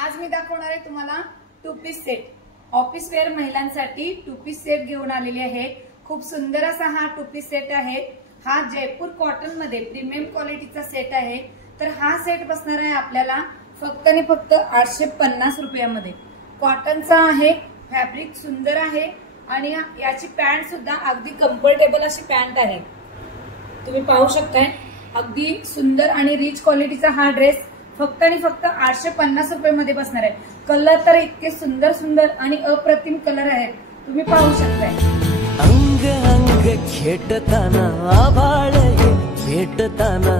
आज मी दाखवणार आहे तुम्हाला two piece set. Office wear महिलांसाठी टू पीस सेट घेऊन आलेली आहे। खूप सुंदर असा हा टू पीस सेट आहे। हा जयपूर कॉटन मध्ये प्रीमियम क्वालिटीचा सेट आहे। तर हा सेट बसणार आहे आपल्याला फक्त आणि फक्त 850 रुपयामध्ये। कॉटनचा आहे, फॅब्रिक सुंदर आहे आणि याची पॅन्ट सुद्धा अगदी कम्फर्टेबल अशी पॅन्ट आहे। तुम्ही पाहू शकताय अगदी सुंदर आणि रिच क्वालिटीचा हा ड्रेस फक्त आणि फक्त 850 रुपयामध्ये बसणार आहे। कलर तर इतके सुंदर सुंदर आणि अप्रतिम कलर आहेत, तुम्ही पाहू शकताय। अंग अंग खेटताना आभाळ भेटताना